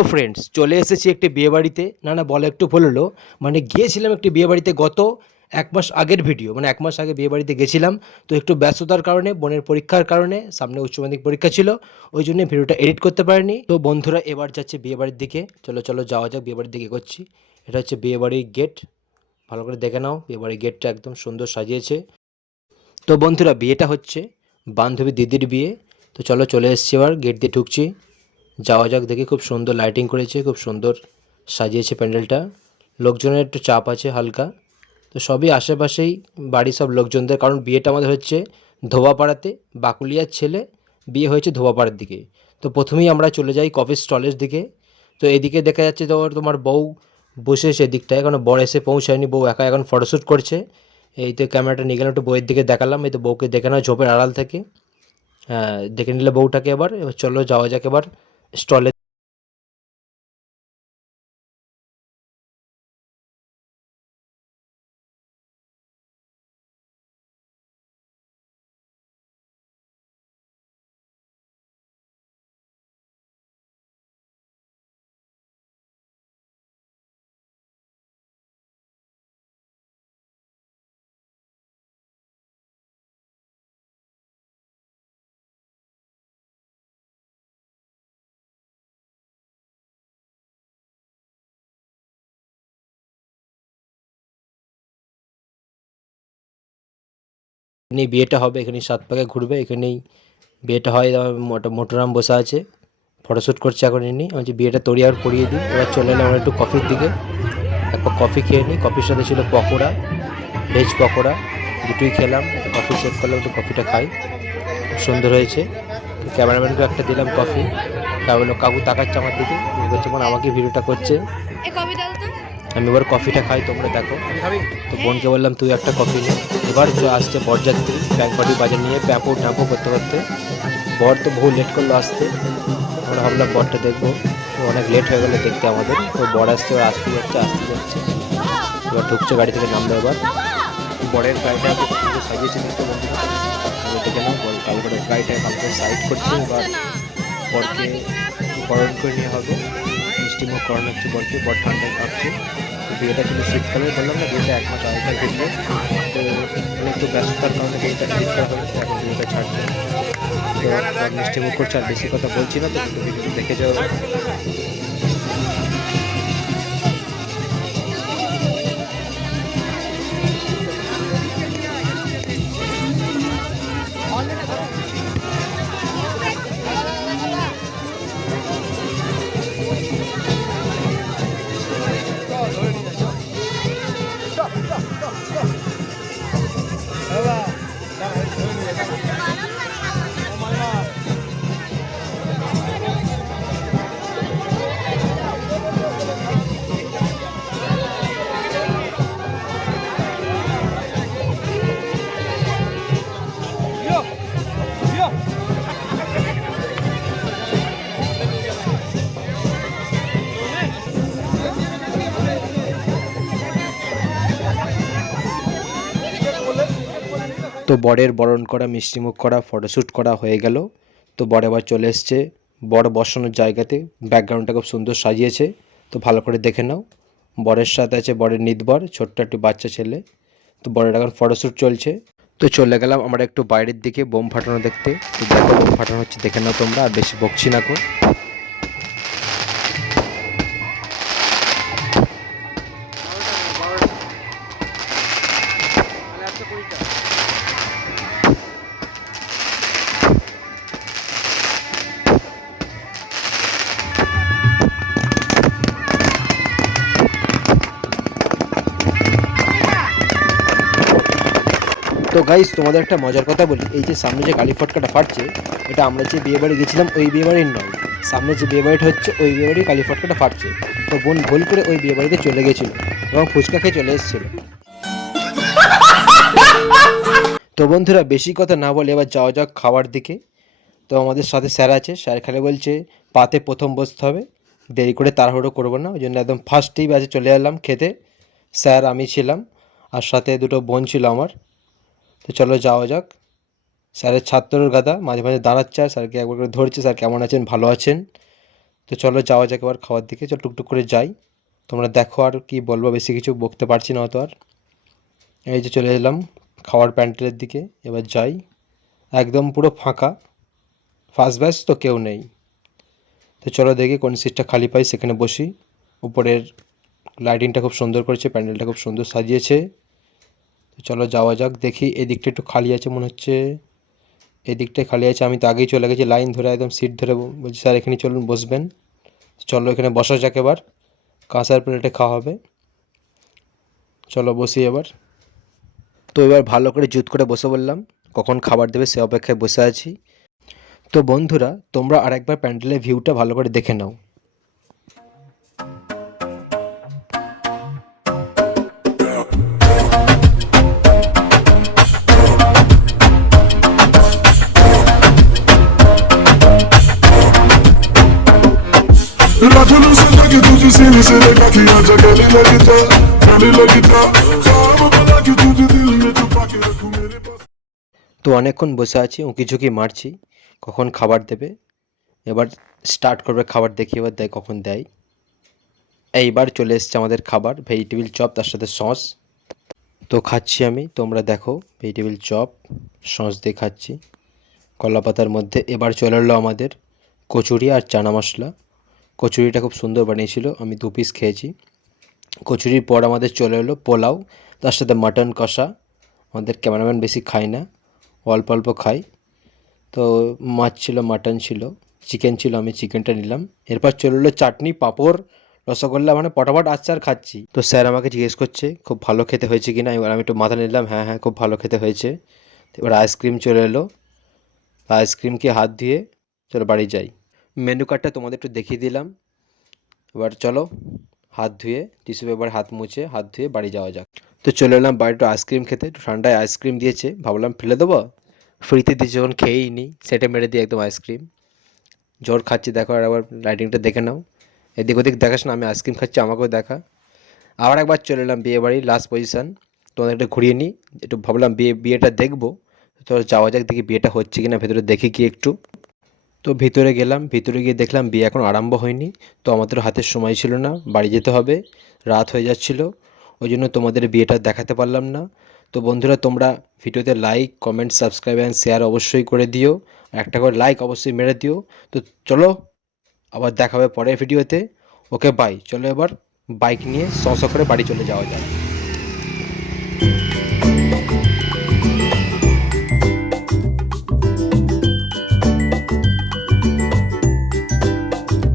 Hello friends চলে এসেছি একটি বিয়েবাড়িতে। না না, বলা একটু ভুল হলো। মানে গিয়েছিলাম একটি বিয়েবাড়িতে গত এক মাস আগের ভিডিও। মানে এক মাস আগে বিয়েবাড়িতে গেছিলাম। তো একটু ব্যস্ততার কারণে, বোনের পরীক্ষার কারণে সামনে উচ্চ মাধ্যমিক পরীক্ষা ছিল। ওই জন্য ভিডিওটা এডিট করতে পারিনি। তো বন্ধুরা, এবার যাচ্ছে বিয়েবাড়ির দিকে। চলো চলো, যাওয়া যাক বিয়েবাড়ির দিকে করছি এটা হচ্ছে বিয়েবাড়ির গেট ভালো করে দেখে নাও, বিয়েবাড়ির গেটটা একদম সুন্দর সাজিয়েছে। তো বন্ধুরা, বিয়েটা হচ্ছে বান্ধবী দিদির বিয়ে। তো চলো, চলে এসছি এবার গেট দিয়ে ঢুকছি। যাওয়া যাক, দেখি খুব সুন্দর লাইটিং করেছে, খুব সুন্দর সাজিয়েছে প্যান্ডেলটা। লোকজনের একটু চাপ আছে হালকা। তো সবই আশেপাশেই, বাড়ির সব লোকজনদের, কারণ বিয়েটা আমাদের হচ্ছে ধোবাপাড়াতে, বাকুলিয়ার ছেলে, বিয়ে হয়েছে ধোবাপাড়ার দিকে। তো প্রথমেই আমরা চলে যাই কফি স্টলের দিকে। তো এদিকে দেখা যাচ্ছে তো তোমার বউ বসে সেদিকটায় কারণ বর এসে পৌঁছায়নি, বউ একা এখন ফটোশ্যুট করছে। এই তো ক্যামেরাটা নিয়ে গেলাম, একটু বউয়ের দিকে দেখালাম, এই তো বউকে দেখে নাও ঝোপের আড়াল থেকে। হ্যাঁ দেখে নিলে বউটাকে এবার এবার চলো যাওয়া যাক এবার। স্টলে এখানেই বিয়েটা হবে, এখানেই সাত পাকে ঘুরবে, এখানেই বিয়েটা হয়। মোটরাম বসে আছে, ফটোশ্যুট করছে এখন ইনি আমি বলছি, বিয়েটা তৈরি আর করিয়ে দিই। এবার চলে এলাম একটু কফির দিকে। এক কফি খেয়ে নিই। কফির সাথে ছিল পকোড়া, ভেজ পকোড়া। দুটোই খেলাম, একটু কফি সেভ করলাম, একটু কফিটা খাই। সুন্দর হয়েছে। ক্যামেরাম্যানকে একটা দিলাম কফি। তা বলল কাকু তাকাচ্ছে আমার দিকে। বলছে মানে আমাকে ভিডিওটা করছে। আমি এবার কফিটা খাই তোমরা দেখো। তো বোনকে বললাম তুই একটা কফি নে। এবার আসছে বরযাত্রী ব্যাংক পার্টি বাজার নিয়ে প্যাপো ট্যাপো করতে করতে। বর তো বহু লেট করল আসতে। আমরা ভাবলাম বরটা দেখব। অনেক লেট হয়ে গেলো দেখতে আমাদের। তো বর আসছে এবার আসতে যাচ্ছে আসতে যাচ্ছে। এবার ঢুকছে গাড়ি থেকে নামলো এবার। বরের গাড়িটা সাজিয়েছে কিন্তু বন্ধুরা। দেখে নাও বর কালকে গাড়িটা কালকে সাইড করছে। এবার বরকে বরণ করে নিয়ে হবে। মুখ করানো হচ্ছে বরকে বর ঠান্ডায় কাঁপছে তো বিয়েটা কিন্তু শীতকালে বললাম না, বিয়েটা এক মাস আগেকার ভিডিও তো একটু ব্যস্ততার কারণে বিয়েটা করা হয়েছে এখন বিয়েটা ছাড়ছে। তো মিষ্টি মুখ করছে আর বেশি কথা বলছি না, তো ভিডিও দেখে যাও। তো বরের বরণ করা মিষ্টিমুখ করা, ফটোশ্যুট করা হয়ে গেল। তো বর এবার চলে এসছে। বর বসানোর জায়গাতে ব্যাকগ্রাউন্ডটা খুব সুন্দর সাজিয়েছে। তো ভালো করে দেখে নাও। বরের সাথে আছে বরের নিদবর, ছোট্ট একটু বাচ্চা ছেলে। তো বরের এখন ফটোশ্যুট চলছে। তো চলে গেলাম আমরা একটু বাইরের দিকে, বোম ফাটানো দেখতে। তো বোম ফাটানো হচ্ছে, দেখে নাও তোমরা, আর বেশি বকছি না কো। তো গাইস তোমাদের একটা মজার কথা বলি। এই যে সামনে যে কালী ফটকাটা ফাটছে, এটা আমরা যে বিয়ে বাড়ি গেছিলাম, ওই বিয়ে বাড়ির নয়। সামনে যে বিয়ে বাড়িটা হচ্ছে, ওই বিয়ে বাড়ির কালী ফটকাটা ফাটছে। তো বোন ভুল করে ওই বিয়ে বাড়িতে চলে গেছিল এবং ফুচকা খেয়ে চলে এসেছিল। তো বন্ধুরা, বেশি কথা না বলে এবার যাওয়া যাক খাওয়ার দিকে। তো আমাদের সাথে স্যার আছে, স্যার খালি বলছে, পাতে প্রথম বসতে হবে। দেরি করে তাড়াহুড়ো করব না, ওই জন্য একদম ফার্স্টেই ব্যাচে চলে এলাম খেতে। স্যার, আমি ছিলাম, আর সাথে দুটো বোন ছিল আমার। তো চলো যাওয়া যাক। স্যারের ছাত্রর গাদা, মাঝে মাঝে দাঁড়াচ্ছে আর স্যারকে একবার করে ধরছে, স্যার কেমন আছেন, ভালো আছেন? তো চলো যাওয়া যাক এবার খাওয়ার দিকে, চল টুকটুক করে যাই। তোমরা দেখো আর কি বলব, বেশি কিছু বকতে পারছি না অত আর। এই যে চলে এলাম খাওয়ার প্যান্ডেলের দিকে, এবার যাই। একদম পুরো ফাঁকা ফার্স্ট ব্যাচ তো কেউ নেই। তো চলো দেখি কোন সিটটা খালি পাই, সেখানে বসি। উপরের লাইটিংটা খুব সুন্দর করেছে, প্যান্ডেলটা খুব সুন্দর সাজিয়েছে। চলো যাওয়া যাক, দেখি এদিকটা একটু খালি আছে মনে হচ্ছে। এদিকটায় খালি আছে, আমি তো আগেই চলে গেছি, লাইন ধরে একদম সিট ধরে বলছি, স্যার, এখানে চলুন, বসবেন। চলো এখানে বসা যাক এবার কাঁসার প্লেটে খাওয়া হবে। চলো বসি এবার। তো এবার ভালো করে জুত করে বসে বললাম, কখন খাবার দেবে সে অপেক্ষায় বসে আছি। তো বন্ধুরা, তোমরা আরেকবার প্যান্ডেলের ভিউটা ভালো করে দেখে নাও। তো অনেকক্ষণ বসে আছি, উঁকি ঝুঁকি মারছি, কখন খাবার দেবে? এবার স্টার্ট করবে খাবার দেখি, এবার দেয়, কখন দেয়। এইবার চলে এসছে আমাদের খাবার ভেজিটেবিল চপ তার সাথে সস তো খাচ্ছি আমি, তোমরা দেখো ভেজিটেবিল চপ সস দিয়ে খাচ্ছি। কলা পাতার মধ্যে এবার চলে এলো আমাদের কচুরি আর চানা মশলা। কচুরিটা খুব সুন্দর বানিয়েছিল, আমি দু পিস খেয়েছি। কচুরির পর আমাদের চলে এলো পোলাও, তার সাথে মাটন কষা। আমাদের ক্যামেরাম্যান বেশি খায় না, অল্প অল্প খাই তো মাছ ছিল মাটন ছিল চিকেন ছিল, আমি চিকেনটা নিলাম। এরপর চলে এলো চাটনি, পাঁপড়, রসগোল্লা মানে পটাপট আচার খাচ্ছি। তো স্যার আমাকে জিজ্ঞেস করছে, খুব ভালো খেতে হয়েছে কি না এবার আমি একটু মাথা নিলাম হ্যাঁ হ্যাঁ খুব ভালো খেতে হয়েছে। এবার আইসক্রিম চলে এলো। আইসক্রিমকে হাত দিয়ে চলো বাড়ি যাই। মেনু কার্ডটা তোমাদের একটু দেখিয়ে দিলাম। এবার চলো, হাত ধুয়ে, টিস্যু পেপার হাত মুছে, হাত ধুয়ে বাড়ি যাওয়া যাক। তো চলে এলাম বাড়ি একটু আইসক্রিম খেতে, একটু ঠান্ডায় আইসক্রিম দিয়েছে, ভাবলাম ফেলে দেবো। ফ্রিতে দিয়েছে, যখন খেয়েই নি, সেটে মেরে দিই একদম আইসক্রিম জোর খাচ্ছি, দেখো, আর আবার লাইটিংটা দেখে নাও। এদিক ওদিক দেখাস না, আমি আইসক্রিম খাচ্ছি, আমাকেও দেখা। আবার একবার চলে এলাম বিয়ে বাড়ি লাস্ট পজিশান তোমাদের একটু ঘুরিয়ে নিই একটু ভাবলাম বিয়ে, বিয়েটা দেখব। তো যাওয়া যাক, দেখি বিয়েটা হচ্ছে কিনা, ভেতরে দেখি কি একটু। তো ভিতরে গেলাম, ভিতরে গিয়ে দেখলাম বিয়ে এখন আরম্ভ হয়নি, তো আমাদের হাতের সময় ছিল না, বাড়ি যেতে হবে, রাত হয়ে যাচ্ছিল, ওই জন্য তোমাদের বিয়েটা দেখাতে পারলাম না। তো বন্ধুরা, তোমরা ভিডিওতে like comment subscribe and share অবশ্যই করে দিও একটা করে লাইক অবশ্যই মেরে দিও। তো চলো, আবার দেখা হবে পরের ভিডিওতে, ওকে বাই চলো এবার বাইক নিয়ে স স করে বাড়ি চলে যাওয়া যায়